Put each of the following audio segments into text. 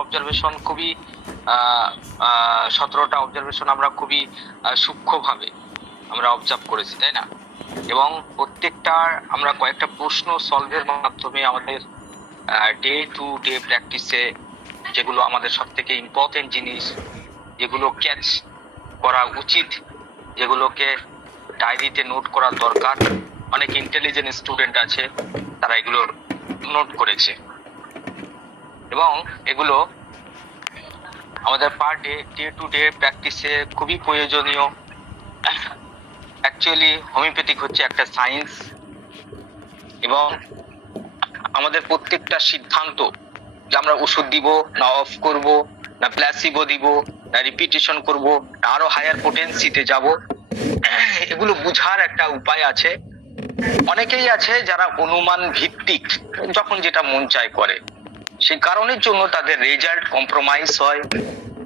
Observation খুবই 17টা observation আমরা খুবই সূক্ষ্মভাবে আমরা অবজার্ভ করেছি, তাই না? এবং প্রত্যেকটার আমরা কয়েকটা প্রশ্ন সলভের মাধ্যমে আমাদের ডে টু ডে প্র্যাকটিসে যেগুলো আমাদের সব থেকে ইম্পর্টেন্ট জিনিস, যেগুলো ক্যাচ করা উচিত, যেগুলোকে ডায়েরিতে নোট করা দরকার, অনেক ইন্টেলিজেন্ট স্টুডেন্ট আছে তারা এগুলো নোট করেছে এবং এগুলো আমাদের পার ডে টু ডে প্র্যাকটিসে খুবই প্রয়োজনীয়। অ্যাকচুয়ালি হোমিওপ্যাথিক হচ্ছে একটা সায়েন্স এবং আমাদের প্রত্যেকটা সিদ্ধান্ত যে আমরা ওষুধ দিব না অফ করব না প্ল্যাসিবো দিব না রিপিটেশন করব না আরো হায়ার পোটেন্সিতে যাব, এগুলো বুঝার একটা উপায় আছে। অনেকেই আছে যারা অনুমান ভিত্তিক যখন যেটা মন চায় করে, সেই কারণের জন্য তাদের রেজাল্ট কম্প্রোমাইজ হয়,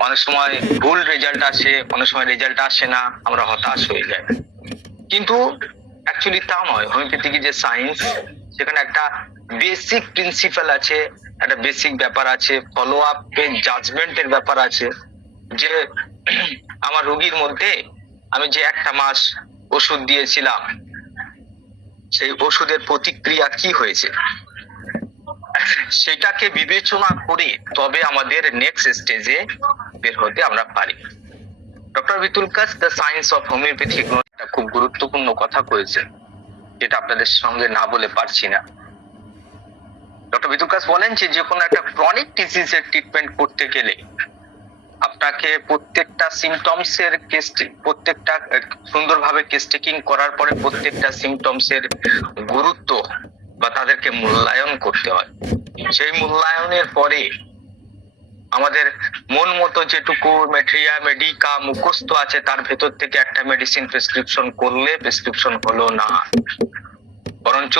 অনেক সময় ভুল রেজাল্ট আসে, অনেক সময় রেজাল্ট আসে না, আমরা হতাশ হয়ে যাই। কিন্তু অ্যাকচুয়ালি তা নয়। হোমিওপ্যাথিক যে সায়েন্স, সেখানে একটা বেসিক প্রিন্সিপাল আছে, একটা বেসিক ব্যাপার আছে, ফলো আপ এর জাজমেন্টের ব্যাপার আছে, যে আমার রোগীর মধ্যে আমি যে একটা মাস ওষুধ দিয়েছিলাম সেই ওষুধের প্রতিক্রিয়া কি হয়েছে সেটাকে বিবেচনা করে তবে আমাদের নেক্সট স্টেজে বের হতে আমরা পারি। ডক্টর বিতুল কাস দ্য সায়েন্স অফ হোমিওপ্যাথি একটা খুব গুরুত্বপূর্ণ কথা কয়েছে, যেটা আপনাদের সঙ্গে না বলে পারছি না। ডক্টর বিতুল কাস বলেন যে কোনো একটা ক্রনিক ডিজিজের ট্রিটমেন্ট করতে গেলে আপনাকে প্রত্যেকটা সিমটমসের প্রত্যেকটা সুন্দরভাবে কেস টেকিং করার পরে প্রত্যেকটা সিমটমসের গুরুত্ব বা তাদেরকে মূল্যায়ন করতে হয়। সেই মূল্যায়নের পরে আমাদের মন মতো যেটুকু ম্যাটেরিয়া মেডিকা মুখস্থ আছে তার ভেতর থেকে একটা মেডিসিন প্রেসক্রিপশন করলে প্রেসক্রিপশন হলো না, বরঞ্চ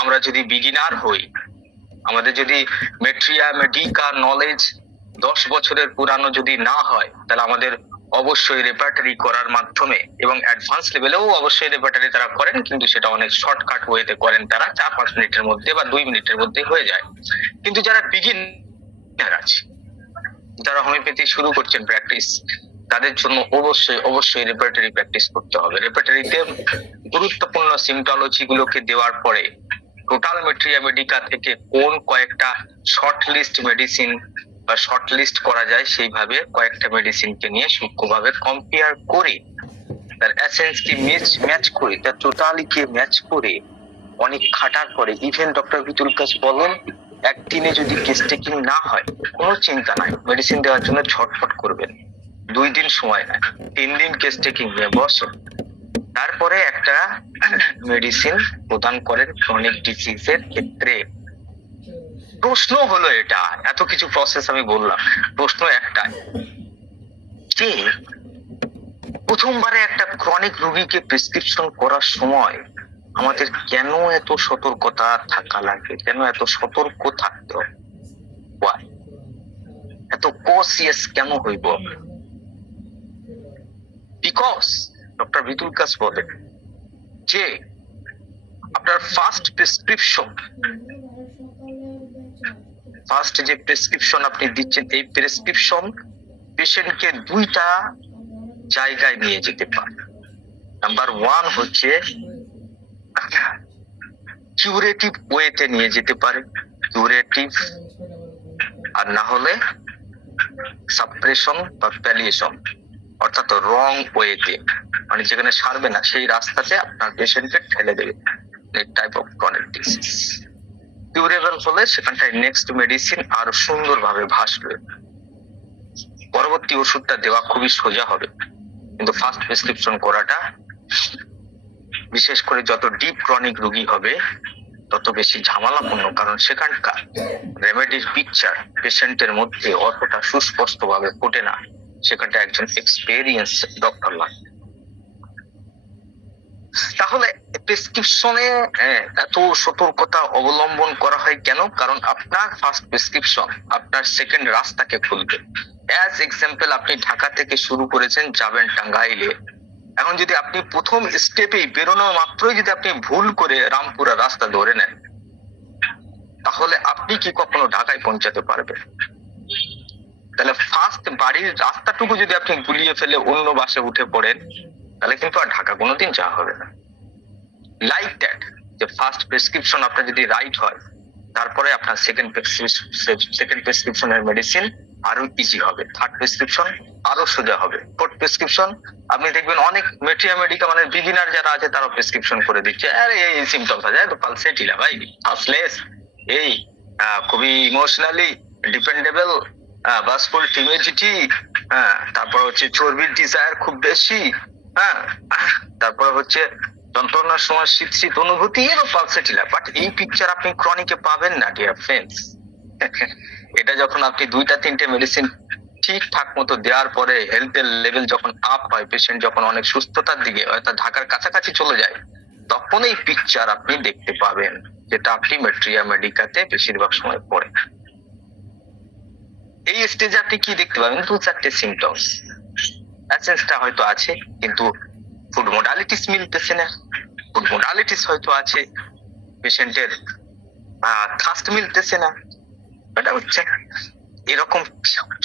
আমরা যদি বিগিনার হই, আমাদের যদি ম্যাটেরিয়া মেডিকা নলেজ 10 বছরের পুরানো যদি না হয়, তাহলে আমাদের অবশ্যই রেপার্টারি করার মাধ্যমে, এবং অ্যাডভান্স লেভেলেও অবশ্যই রেপার্টারি তারা করেন, কিন্তু সেটা অনেক শর্টকাট ওয়েতে করেন, তারা 4-5 মিনিটের মধ্যে বা 2 মিনিটের মধ্যে হয়ে যায়। কিন্তু যারা বিগিনার আছে, যারা হোমিওপ্যাথি শুরু করছেন প্র্যাকটিস, তাদের জন্য অবশ্যই রেপার্টারি প্র্যাকটিস করতে হবে। রেপার্টারিতে গুরুত্বপূর্ণ সিমটোলজি গুলোকে দেওয়ার পরে টোটাল ম্যাটেরিয়া মেডিকা থেকে কোন কয়েকটা শর্ট লিস্ট মেডিসিন বা শর্ট লিস্ট করা যায়, সেইভাবে কয়েকটা মেডিসিনকে নিয়ে সূক্ষ্মভাবে কম্পেয়ার করে তার এসেন্স কি ম্যাচ করে, তার টোটালিকে ম্যাচ করে অনেক খাটার পরে, ইভেন ডক্টর বিতুল কাস বলেন একদিনে যদি কেস টেকিং না হয় কোনো চিন্তা নাই, মেডিসিন দেওয়ার জন্য ছটফট করবেন, 2 দিন সময় নেয়, 3 দিন কেস টেকিং নিয়ে বসে, তারপরে একটা মেডিসিন প্রদান করেন ক্রনিক ডিজিজের ক্ষেত্রে। প্রশ্ন হলো এটা, এত কিছু প্রসেস আমি বললাম, প্রশ্ন একটাই যে প্রথমবারে একটা ক্রনিক রোগীকে প্রেসক্রিপশন করার সময় আমাদের কেন এত সতর্কতা থাকা লাগে, কেন এত সতর্ক থাকতে হবে, এত কসিয়াস কেন হইব? বিকজ ডক্টর বিতুল কাস বলেন যে আপনার ফার্স্ট যে প্রেসক্রিপশন আপনি দিচ্ছেন, এই প্রেসক্রিপশন পেশেন্টকে 2টা জায়গায় নিয়ে যেতে পারে। নাম্বার 1 হচ্ছে কিউরেটিভ ওয়েতে নিয়ে যেতে পারে, কিউরেটিভ, আর না হলে সাপ্রেশন বা প্যালিয়েশন, অর্থাৎ রং ওয়েতে, মানে যেখানে সারবে না সেই রাস্তাতে আপনার পেশেন্টকে ঠেলে দেবে, এই type of chronic disease. Curable হলে সেখানটায় নেক্সট মেডিসিন আরো সুন্দরভাবে ভাসবে, পরবর্তী ওষুধটা দেওয়া খুবই সোজা হবে। কিন্তু ফার্স্ট প্রেসক্রিপশন করাটা, বিশেষ করে যত ডিপ ক্রনিক রোগী হবে তত বেশি ঝামেলাপূর্ণ, কারণ সেখানকার রেমেডির পিকচার পেশেন্টের মধ্যে অতটা সুস্পষ্টভাবে ফোটে না, সেখানটা একজন এক্সপেরিয়েন্স ডক্টর লাগবে। তাহলে প্রেসক্রিপশনে এত সতর্কতা অবলম্বন করা হয় কেন? কারণ আপনার ফার্স্ট প্রেসক্রিপশন আপনার সেকেন্ড রাস্তাকে খুলবে। অ্যাজ এক্সাম্পল, আপনি ঢাকা থেকে শুরু করেছেন, যাবেন টাঙ্গাইলে, এখন যদি আপনি প্রথম স্টেপেই বেরোনো মাত্রই যদি আপনি ভুল করে রামপুরা রাস্তা ধরে নেন, তাহলে আপনি কি কখনো ঢাকায় পৌঁছাতে পারবেন? বাড়ির রাস্তাটুকু যদি আপনি গুলিয়ে ফেলে অন্য বাসে উঠে পড়েন, তাহলে কিন্তু আর ঢাকা কোনোদিন যাওয়া হবে না। লাইক দ্যাট, যে ফার্স্ট প্রেসক্রিপশন আপনার যদি রাইট হয়, তারপরে আপনার সেকেন্ড প্রেসক্রিপশনের মেডিসিন আরো ইজি হবে, থার্ড প্রেসক্রিপশন আরো সোজা হবে, ফোর্থ প্রেসক্রিপশন আপনি দেখবেন অনেক মেডিকা মানে বিগিনার যারা আছে তারা প্রেসক্রিপশন করে দিচ্ছে, আরে এই সিমটমস আছে তো পালসেটিলা ভাই, ফাস্টলেস, এই খুবই ইমোশনালি ডিপেন্ডেবল, বাসফুল টিমেজিটি, তারপর হচ্ছে চর্বির ডিজায়ার খুব বেশি, হ্যাঁ, তারপর হচ্ছে যন্ত্রণার সময় শীত শীত অনুভূতি, এরও পালসেটিলা। বাট এই পিকচার আপনি ক্রনিকে পাবেন না ডিয়ার ফ্রেন্ডস। এটা যখন আপনি 2-3টে মেডিসিন ঠিকঠাক মতো দেওয়ার পরে হেলথের লেভেল যখন আপ হয়, পেশেন্ট যখন অনেক সুস্থতার দিকে অর্থাৎ ঢাকার কাছাকাছি চলে যায়, তখন এই পিকচার আপনি দেখতে পাবেন, যেটা আপনি মেট্রিয়া মেডিকাতে বেশিরভাগ সময় পড়ে। এই স্টেজে আপনি কি দেখতে পাবেন? 2-4টে সিমটমস, অ্যাসেন্সটা হয়তো আছে কিন্তু ফুড মোডালিটিস মিলতেছে না, ফুড মোডালিটিস হয়তো আছে, পেশেন্টের থাস্ট মিলতেছে না, এটা হচ্ছে এরকম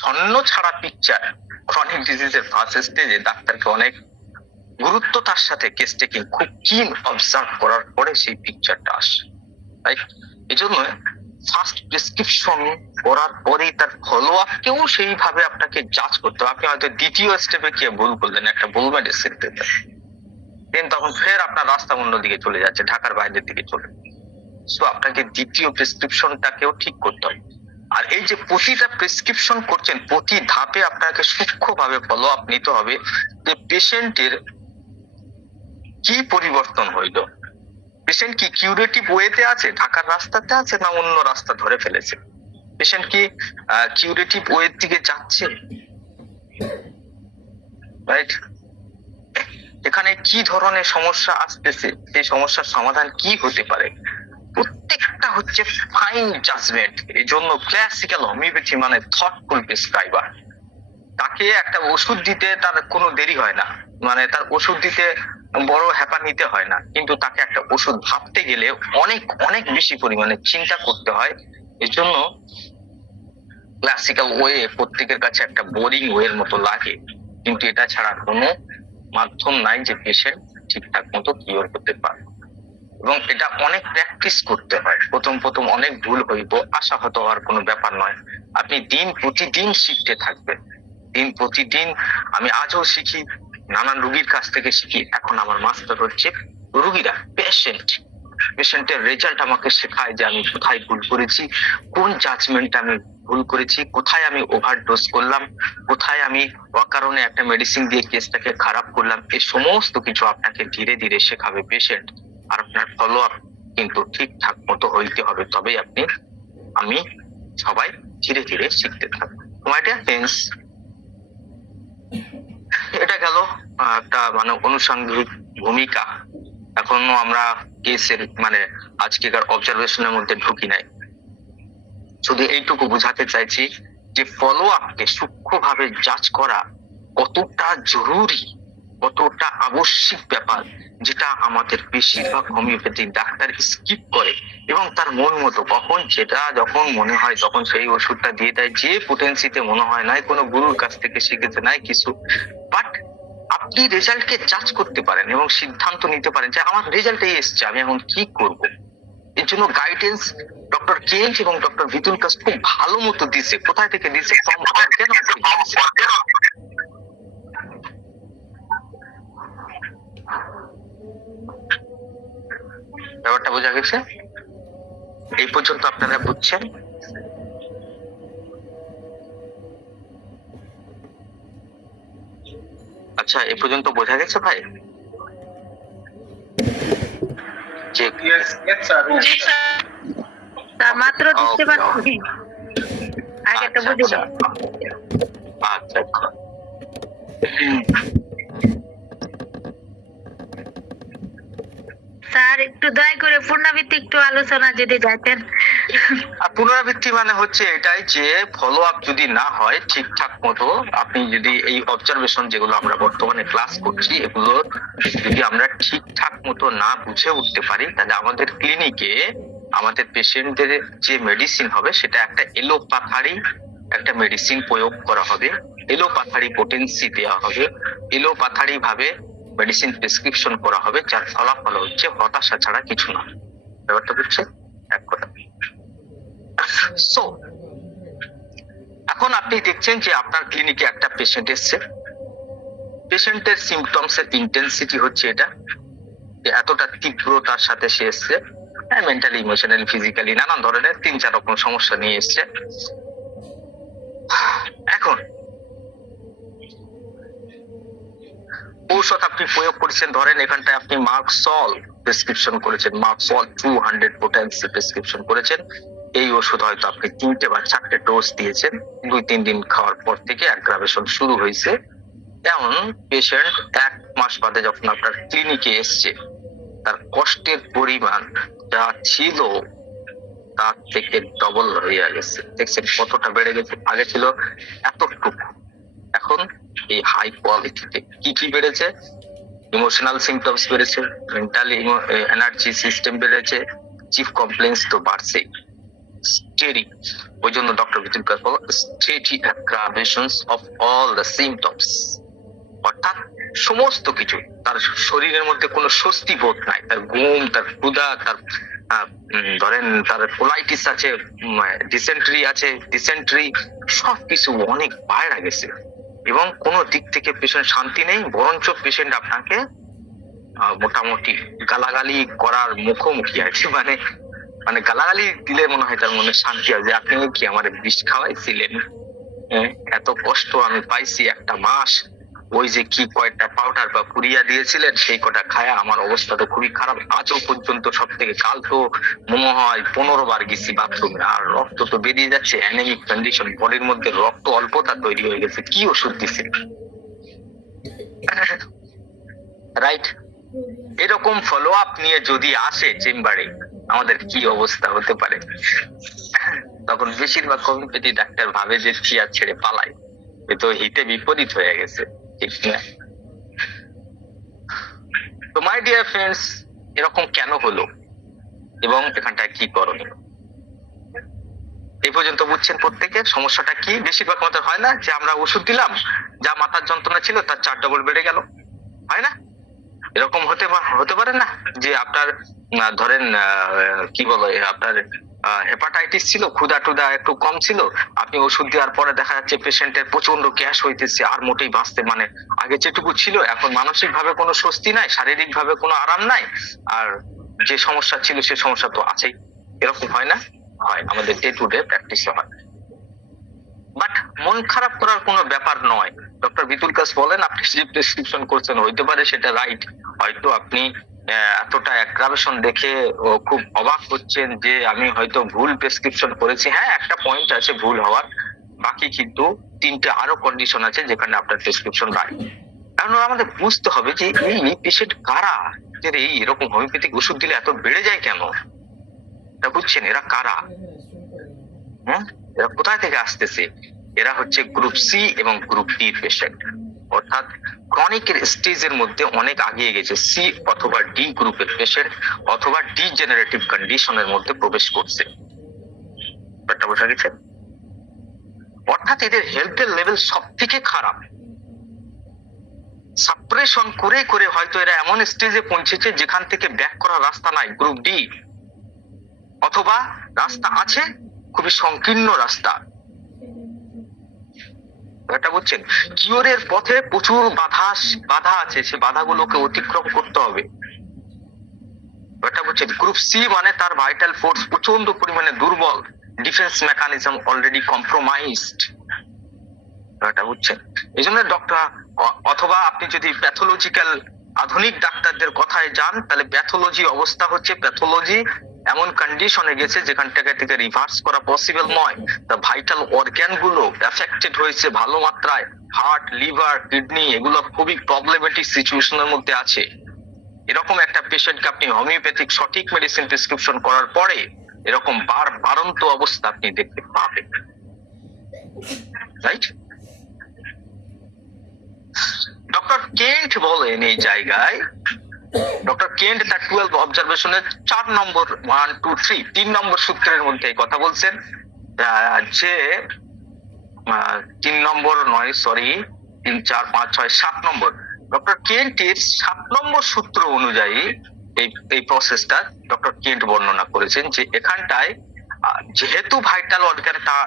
ছন্ন ছাড়া পিকচার ক্রনিক ডিজিজের ফার্স্ট স্টেজে ডাক্তারকে অনেক গুরুত্ব তার সাথে কেস টেকিং খুব কিন অবজার্ভ করার পরে সেই পিকচারটা আসে, রাইট? এই জন্য ফার্স্ট প্রেসক্রিপশন করার পরেই তার ফলো আপকেও সেইভাবে আপনাকে জাজ করতে হবে। আপনি হয়তো দ্বিতীয় স্টেপে গিয়ে ভুল করলেন, একটা ভুল মেডিসিন দিলেন, দেন তখন ফের আপনার রাস্তা অন্য দিকে চলে যাচ্ছে, ঢাকার বাইরের দিকে চলে, সো আপনাকে দ্বিতীয় প্রেসক্রিপশনটাকেও ঠিক করতে হবে। আর এই যে প্রতিটা প্রেসক্রিপশন করছেন, প্রতি ধাপে আপনাকে সূক্ষ্মভাবে ফলো আপ নিতে হবে যে পেশেন্টের কি পরিবর্তন হইল, পেশেন্ট কি কিউরেটিভ ওয়েতে আছে, ঢাকার রাস্তাতে আছে, না অন্য রাস্তা ধরে ফেলেছে, পেশেন্ট কি কিউরেটিভ ওয়ের দিকে যাচ্ছে, রাইট? এখানে কি ধরনের সমস্যা আসতেছে, সেই সমস্যার সমাধান কি হতে পারে, প্রত্যেকটা হচ্ছে ফাইন জাজমেন্ট। এই জন্য ক্লাসিক্যাল হোমিওপ্যাথি মানে থটফুল প্রেসক্রাইবার। তাকে একটা ওষুধ দিতে তার কোনো দেরি হয় না, মানে তার ওষুধ দিতে বড় হ্যাপা নিতে হয় না, কিন্তু তাকে একটা ওষুধ ভাবতে গেলে অনেক অনেক বেশি পরিমাণে চিন্তা করতে হয়। এই জন্য ক্লাসিক্যাল ওয়ে প্রত্যেকের কাছে একটা বোরিং ওয়ের মতো লাগে, কিন্তু এটা ছাড়া কোনো মাধ্যম নাই যে পেশেন্ট ঠিকঠাক মতো কিওর করতে পারে। এবং এটা অনেক প্র্যাকটিস করতে হয়, প্রথম অনেক ভুল হইব, আশাহত হওয়ার কোনো ব্যাপার নয়। আপনি দিন প্রতিদিন শিখতে থাকবেন, দিন প্রতিদিন। আমি আজও শিখি, নানান রুগীর কাছ থেকে শিখি। এখন আমার মাস্টার হচ্ছে রুগীরা, পেশেন্টের রেজাল্ট আমাকে শেখায় যে আমি কোথায় ভুল করেছি, কোন জাজমেন্ট আমি ভুল করেছি, কোথায় আমি ওভারডোজ করলাম, কোথায় আমি অকারণে একটা মেডিসিন দিয়ে কেসটাকে খারাপ করলাম। এই সমস্ত কিছু আপনাকে ধীরে ধীরে শেখাবে পেশেন্ট। আর আপনার ফলো আপ কিন্তু ঠিকঠাক মতো হইতে হবে, তবেই আমি সবাই ধীরে ধীরে শিখতে থাকবো। মাই ডিয়ার ফ্রেন্ডস, এটা গেল একটা মানে অনুষঙ্গিক ভূমিকা। এখনো আমরা কেসের মানে আজকেকার অবজারভেশনের মধ্যে ঢুকি নাই। শুধু এইটুকু বোঝাতে চাইছি যে ফলো আপকে সূক্ষ্মভাবে জাজ করা কতটা জরুরি, কতটা আবশ্যিক ব্যাপার, যেটা আমাদের বেশিরভাগ হোমিওপ্যাথিক ডাক্তার স্কিপ করে এবং তার মন মতো কখন যেটা যখন মনে হয় তখন সেই ওষুধটা দিয়ে দেয়, যে পোটেন্সিতে মনে হয় নাই কোনো গুরুর কাছ থেকে শিখেছে নাই কিছু। বাট আপনি রেজাল্টকে জাজ করতে পারেন এবং সিদ্ধান্ত নিতে পারেন যে আমার রেজাল্ট এই এসছে, আমি এখন কি করব। এর জন্য গাইডেন্স ডক্টর কেন্ট এবং ডক্টর ভিতুলকাস খুব ভালো মতো দিছে। কোথায় থেকে দিছে? ফ্রম ব্যাপারটা বোঝা গেছে? এই পর্যন্ত আপনারা বুঝছেন? আচ্ছা, এ পর্যন্ত বোঝা গেছে ভাই? যে মাত্র দিতে পারছি, আগে তো বুঝি না। আচ্ছা, স্যার একটু দয়া করে পুনরাবৃত্তি একটু আলোচনা যদি যাইতেন। পুনরাবৃত্তি মানে হচ্ছে এটাই যে ফলো আপ যদি না হয় ঠিকঠাক মতো, আপনি যদি এই অবজারভেশন যেগুলো আমরা বর্তমানে ক্লাস করছি এগুলো যদি আমরা ঠিকঠাক মতো না বুঝে উঠতে পারি, তাহলে আমাদের ক্লিনিকে আমাদের পেশেন্টদের যে মেডিসিন হবে সেটা একটা এলোপাথারি একটা মেডিসিন প্রয়োগ করা হবে, এলোপাথারি পোটেন্সি দেওয়া হবে, এলোপাথারি ভাবে মেডিসিন প্রেসক্রিপশন করা হবে, যার ফলাফল হচ্ছে হতাশা ছাড়া কিছু না। ব্যাপারটা হচ্ছে এক কথা। সো এখন আপনি দেখছেন যে আপনার ক্লিনিকে একটা পেশেন্ট এসছে, পেশেন্টের সিমটমস এর ইন্টেন্সিটি হচ্ছে এটা, যে এতটা তীব্রতার সাথে সে এসছে, মেন্টালি, ইমোশনালি, ফিজিক্যালি নানান ধরনের 3-4 রকম সমস্যা নিয়ে এসছে। এখন ঔষধ আপনি প্রয়োগ করেছেন, ধরেন এখানটায় আপনি মার্কসল প্রেসক্রিপশন করেছেন, মার্কসল 200 পোটেন্সি প্রেসক্রিপশন করেছেন। এই ওষুধ হয়তো আপনি 3টে বা 4টে ডোজ দিয়েছেন, 2-3 দিন খাওয়ার পর থেকে অ্যাগ্রাভেশন শুরু হয়েছে। এমন পেশেন্ট 1 মাস বাদে যখন আপনার ক্লিনিকে এসছে, তার কষ্টের পরিমাণ যা ছিল তার থেকে ডবল হয়ে গেছে। দেখছেন কতটা বেড়ে গেছে? আগে ছিল এতটুকু, এখন এই হাই কোয়ালিটিতে কি কি বেড়েছে? ইমোশনাল সিমটমস বেড়েছে, মেন্টাল এনার্জি সিস্টেম বেড়েছে, চিফ কমপ্লেন্স তো বাড়ছে, স্টেডি। ওই জন্য ডক্টর বিতুল কাজ বলো steady aggravations of all the symptoms, অর্থাৎ সমস্ত কিছু, তার শরীরের মধ্যে কোনো স্বস্তি বোধ নাই, তার ঘুম, তার ক্ষুধা, তার ধরেন তার কোলাইটিস আছে, ডিসেন্ট্রি আছে, ডিসেন্ট্রি, সবকিছু অনেক বাইরে গেছে এবং কোনো দিক থেকে পেশেন্ট শান্তি নেই, বরঞ্চ পেশেন্ট আপনাকে মোটামুটি গালাগালি করার মুখোমুখি আছে। মানে মানে গালাগালি দিলে মনে হয় তার মনে শান্তি হয় যে আপনি কি আমার বিষ খাওয়াইছিলেন, এত কষ্ট আমি পাইছি একটা মাস, ওই যে কি কয়েকটা পাউডার বা পুরিয়া দিয়েছিলেন সেই কটা খায়া আমার অবস্থা তো খুবই খারাপ, আজও পর্যন্ত সব থেকে কাল তো মনে হয় 15 বার গেছি বাথরুমে, আর রক্ত তো বেরিয়ে যাচ্ছে, অ্যানেমিক কন্ডিশন, বডির মধ্যে রক্ত অল্পতা তৈরি হয়ে গেছে, কি ওষুধ দিছেন? রাইট? এরকম ফলো আপ নিয়ে যদি আসে চেম্বারে, আমাদের কি অবস্থা হতে পারে? তখন বেশিরভাগ হোমিওপ্যাথি ডাক্তার ভাবে যে চেয়ার ছেড়ে পালায়, এ তো হিতে বিপরীত হয়ে গেছে, ঠিক না? তো মাই ডিয়ার ফ্রেন্ডস, এরকম কেন হলো এবং এখানটায় কি করণীয়, এই পর্যন্ত বুঝছেন প্রত্যেকে সমস্যাটা কি? বেশিরভাগ মতো হয় না যে আমরা ওষুধ দিলাম, যা মাথার যন্ত্রণা ছিল তার 4 ডবল বেড়ে গেল, হয় না? এরকম হতে পারে না যে আপনার ধরেন কি বলে আপনার হেপাটাইটিস ছিল, ক্ষুধা টুধা একটু কম ছিল, আপনি ওষুধ দেওয়ার পরে দেখা যাচ্ছে পেশেন্টের প্রচন্ড গ্যাস হইতেছে, আর মোটেই বাঁচতে, মানে আগে যেটুকু ছিল এখন মানসিক ভাবে কোনো স্বস্তি নাই, শারীরিক ভাবে কোনো আরাম নাই, আর যে সমস্যা ছিল সে সমস্যা তো আছেই। এরকম হয় না? হয়, আমাদের ডে টু ডে প্র্যাকটিসে হয়। বাট মন খারাপ করার কোনো ব্যাপার নয়। ডক্টর বিতুল কাস বলেন আপনি যে প্রেসক্রিপশন করছেন হইতে পারে সেটা রাইট, হয়তো আপনি এতটা অ্যাগ্রাভেশন দেখে খুব অবাক হচ্ছেন যে আমি হয়তো ভুল প্রেসক্রিপশন করেছি। হ্যাঁ, একটা পয়েন্ট আছে ভুল হওয়ার, বাকি কিন্তু 3টে আরো কন্ডিশন আছে যেখানে আপনার প্রেসক্রিপশন রাইট। কারণ আমাদের বুঝতে হবে যে এই পেশেন্ট কারা, যে এই এরকম হোমিওপ্যাথিক ওষুধ দিলে এত বেড়ে যায় কেন, তা বুঝছেন এরা কারা? হ্যাঁ, এরা কোথায় থেকে আসতেছে? এরা হচ্ছে গ্রুপ সি এবং গ্রুপ ডি পেশেন্ট, অর্থাৎ ক্রনিকের স্টেজের মধ্যে অনেক আগিয়ে গেছে, সি অথবা ডি গ্রুপের পেশেন্ট, অথবা ডিজেনারেটিভ কন্ডিশনের মধ্যে প্রবেশ করছে। ব্যাপারটা বোঝা গেছে? অর্থাৎ এদের হেলথের লেভেল সব থেকে খারাপ, সাপ্রেশন করে করে হয়তো এরা এমন স্টেজে পৌঁছেছে যেখান থেকে ব্যাক করার রাস্তা নাই, গ্রুপ ডি, অথবা রাস্তা আছে খুবই সংকীর্ণ রাস্তা। এটা বুঝছেন, কিওরের পথে প্রচুর বাধা আছে, সে বাধাগুলোকে অতিক্রম করতে হবে। এটা বুঝছেন, গ্রুপ সি মানে তার ভাইটাল ফোর্স প্রচন্ড পরিমাণে দুর্বল, ডিফেন্স মেকানিজম অলরেডি কম্প্রোমাইজড। এটা বুঝছেন, এই জন্য ডক্টর, অথবা আপনি যদি প্যাথোলজিক্যাল আধুনিক ডাক্তারদের কথায় যান তাহলে প্যাথোলজি অবস্থা হচ্ছে, প্যাথোলজি এমন কন্ডিশনে গেছে যেখান থেকে রিভার্স করা পসিবল নয়। তা ভাইটাল অর্গান গুলো এফেক্টেড হয়েছে ভালো মাত্রায়, হার্ট, লিভার, কিডনি, এগুলো খুবই প্রবলেমেটিক সিচুয়েশনের মধ্যে আছে। এরকম একটা পেশেন্টকে আপনি হোমিওপ্যাথিক সঠিক মেডিসিন প্রেসক্রিপশন করার পরে এরকম বাড়ন্ত অবস্থা আপনি দেখতে পাবেন, রাইট? ডক্টর কেন্ট বলেন এই জায়গায়, ডক্টর কেন্ট তার 12 অবজারভেশনের 4 নম্বর 1, 2, 3 3 নম্বর সূত্রের মধ্যে কথা বলছেন যে তিন নম্বর নয়, সরি, 3, 4, 5, 6, 7 নম্বর, ডক্টর কেন্টের 7 নম্বর সূত্র অনুযায়ী এই প্রসেসটা ডক্টর কেন্ট বর্ণনা করেছেন যে এখানটায় যেহেতু ভাইটাল অর্গান, তা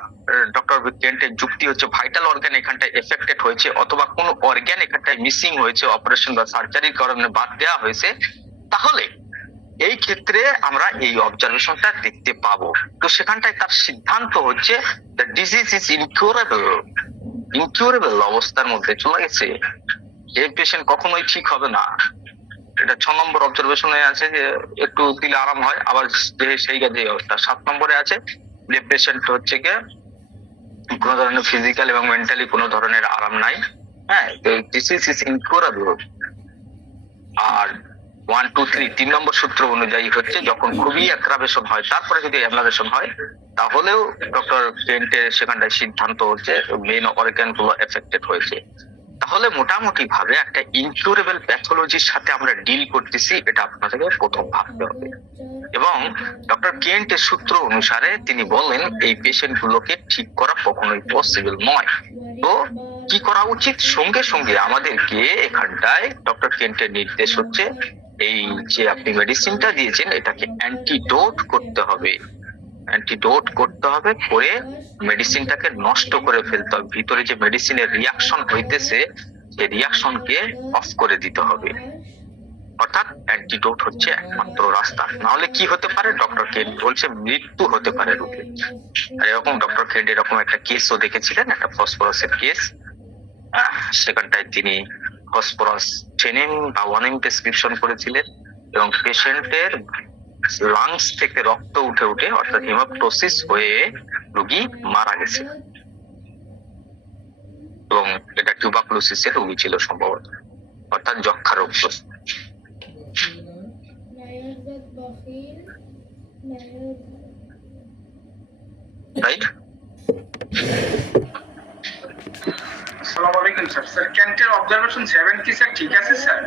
ডক্টর কেন্টের যুক্তি হচ্ছে ভাইটাল অর্গান এখানটায় এফেক্টেড হয়েছে অথবা কোন অর্গান এখানটায় মিসিং হয়েছে, অপারেশন বা সার্জারির কারণে বাদ দেওয়া হয়েছে, তাহলে এই ক্ষেত্রে আমরা এই অবজারভেশনটা দেখতে পাবো। তো সেখানটায় তার সিদ্ধান্ত হচ্ছে দ্য ডিজিজ ইজ ইনকিউরেবল অবস্থার মধ্যে চলে গেছে, এই পেশেন্ট কখনোই ঠিক হবে না। এটা 6 নম্বর অবজারভেশনে আছে যে একটু দিলে আরাম হয়, আবার সেই কাজে 7 নম্বরে আছে যে পেশেন্ট হচ্ছে গিয়ে কোনো ধরনের ফিজিক্যাল এবং মেন্টালি কোনো ধরনের আরাম নাই। হ্যাঁ, ডিজিজ ইজ ইনকিউরেবল। আর 1, 2, 3 3 নম্বর সূত্র অনুযায়ী হচ্ছে যখন খুবই অ্যাগ্রাভেশন হয়, তারপরে যদি অ্যাবলাভেশন হয়, তাহলেও ডক্টর কেন্টের সেখানটায় সিদ্ধান্ত হচ্ছে মেইন অর্গান গুলো এফেক্টেড হয়েছে। তাহলে মোটামুটি ভাবে একটা ইনকিউরেবল প্যাথোলজির সাথে আমরা ডিল করতেছি, এটা আপনাদেরকে প্রথম ভাবতে হবে। এবং ডক্টর কেন্টের সূত্র অনুসারে তিনি বলেন এই পেশেন্ট গুলোকে ঠিক করা কখনোই পসিবল নয়। তো কি করা উচিত? সঙ্গে সঙ্গে আমাদেরকে এখানটায় ডক্টর কেন্টের নির্দেশ হচ্ছে এই যে আপনি মেডিসিনটা দিয়েছেন এটাকে অ্যান্টিডোট করতে হবে, অ্যান্টিডোট করতে হবে, করে মেডিসিনটাকে নষ্ট করে ফেলতে হবে। ভিতরে যে মেডিসিনের রিয়াকশন হইতেছে সেই রিয়াকশনকে অফ করে দিতে হবে। অর্থাৎ অ্যান্টিডোট হচ্ছে একমাত্র রাস্তা, না হলে কি হতে পারে? ডক্টর কেন্ট বলছে মৃত্যু হতে পারে রোগীর। আর এরকম ডক্টর কেন্ট এরকম একটা কেসও দেখেছিলেন, একটা ফসফরাসের কেস। সেখানটায় তিনি ফসফরাস 10 বা 1 প্রেসক্রিপশন করেছিলেন এবং পেশেন্টের লাংস থেকে রক্ত উঠে উঠে অর্থাৎ হিমোপ্টোসিস হয়ে রোগী মারা গেছে, এবং এটা টিউবারকুলোসিসের রোগী ছিল সম্ভবত, অর্থাৎ যক্ষা রোগ। রাইট? আসসালামু আলাইকুম স্যার। স্যার কেন্টের অবজারভেশন 7 কি স্যার ঠিক আছে স্যার?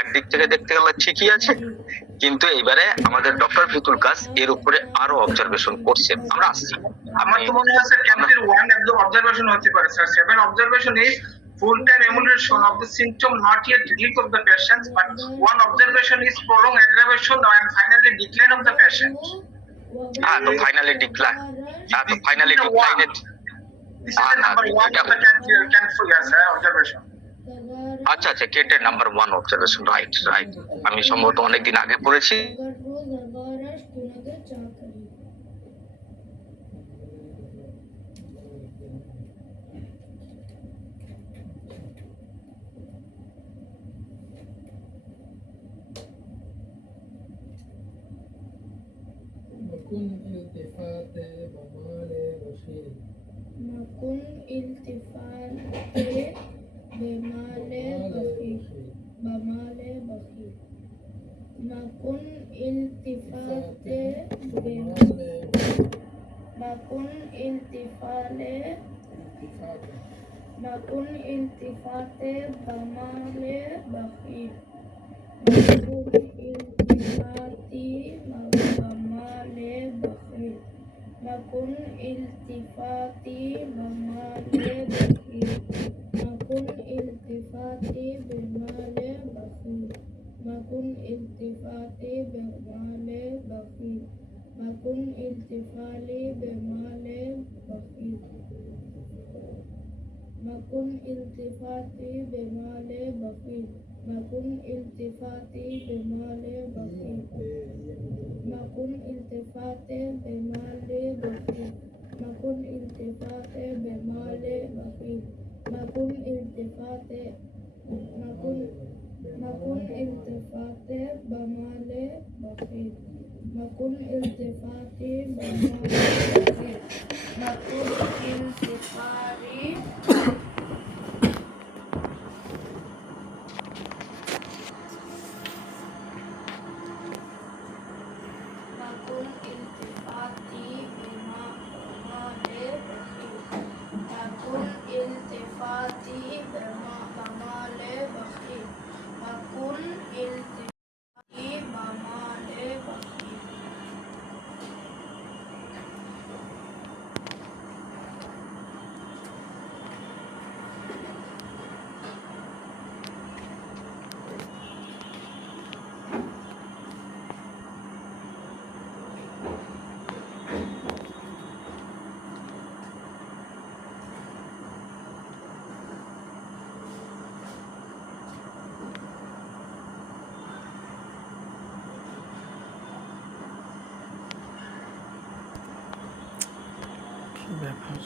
একদিক থেকে দেখতে গেলে ঠিকই আছে, কিন্তু এবারে আমাদের ডক্টর ভিতুল কাস এর উপরে আরো অবজারভেশন করছেন, আমরা আসছি। আমার তো মনে হয় স্যার কেন্টের 1 একদম অবজারভেশন হতে পারে sir. 7 observation is full time emulation of the symptom not yet relief of the patient, but 1 observation is prolonged aggravation and finally decline of the patient. তো ফাইনালি ডিক্লাইন, তো finally ডিক্লাইনেড। This is the number 1 of the Kent observation. আচ্ছা আচ্ছা, কেন্টের number 1 observation, right right. আমি সম্ভবত অনেকদিন আগে পড়েছি। مكن التفات بمال بخيل مكن التفات بمال بخيل بمال بخيل مكن التفات مكن التفات مكن التفات بمال بخيل مكن التفات بمال بخيل مكن التفاتي بمال بخيل مكن التفاتي بمال بخيل مكن التفاتي بمال بخيل مكن التفالي بمال بخيل مكن التفاتي بمال بخيل مكن التفاتي بمال بخيل مكن التفات بمال بخيل مكن التفات بمال بخيل مكن التفات مكن التفات بمال بخيل مكن التفات بمال بخيل مكن التفات কি ব্যাপার